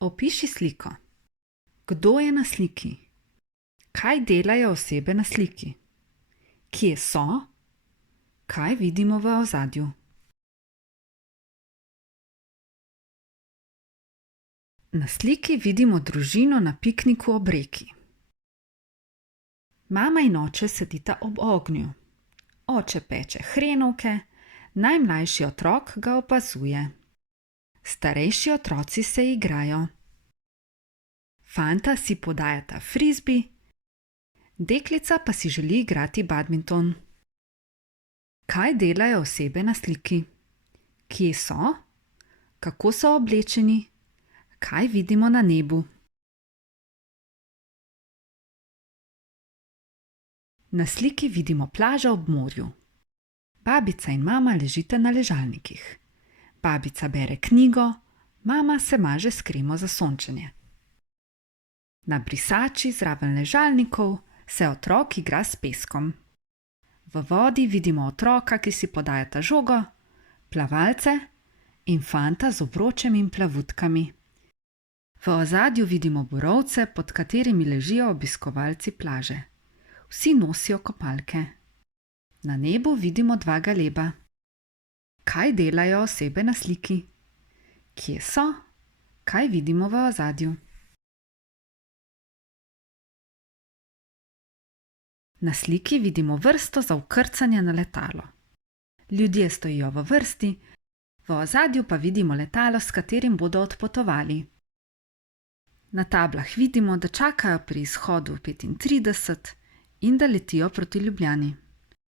Opiši sliko. Kdo je na sliki? Kaj delajo osebe na sliki? Kje so? Kaj vidimo v ozadju? Na sliki vidimo družino na pikniku ob reki. Mama in oče sedita ob ognju. Oče peče hrenovke, najmlajši otrok ga opazuje. Starejši otroci se igrajo. Fanta si podajata frizbi, deklica pa si želi igrati badminton. Kaj delajo osebe na sliki? Kje so? Kako so oblečeni? Kaj vidimo na nebu? Na sliki vidimo plažo ob morju. Babica in mama ležita na ležalnikih. Babica bere knjigo, mama se maže s kremo za sončenje. Na brisači zraven ležalnikov se otrok igra s peskom. V vodi vidimo otroka, ki si podajata žogo, plavalce in fanta z obročem in plavutkami. V ozadju vidimo borovce, pod katerimi ležijo obiskovalci plaže. Vsi nosijo kopalke. Na nebu vidimo dva galeba. Kaj delajo osebe na sliki? Kje so? Kaj vidimo v ozadju? Na sliki vidimo vrsto za vkrcanje na letalo. Ljudje stojijo v vrsti, v ozadju pa vidimo letalo, s katerim bodo odpotovali. Na tablah vidimo, da čakajo pri izhodu 35 in da letijo proti Ljubljani.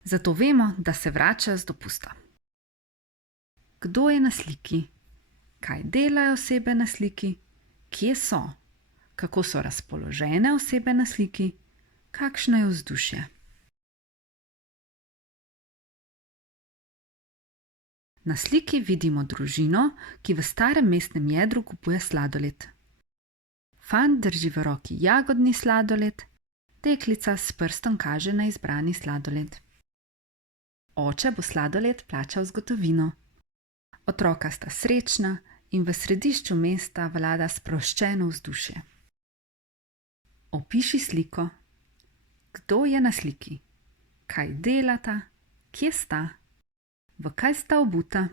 Zato vemo, da se vračajo z dopusta. Kdo je na sliki? Kaj delajo osebe na sliki? Kje so? Kako so razpoložene osebe na sliki? Kakšno je vzdušje? Na sliki vidimo družino, ki v starem mestnem jedru kupuje sladoled. Fant drži v roki jagodni sladoled, deklica s prstom kaže na izbrani sladoled. Oče bo sladoled plačal z gotovino. Otroka sta srečna in v središču mesta vlada sproščeno vzdušje. Opiši sliko. Kdo je na sliki? Kaj delata? Kje sta? V kaj sta obuta?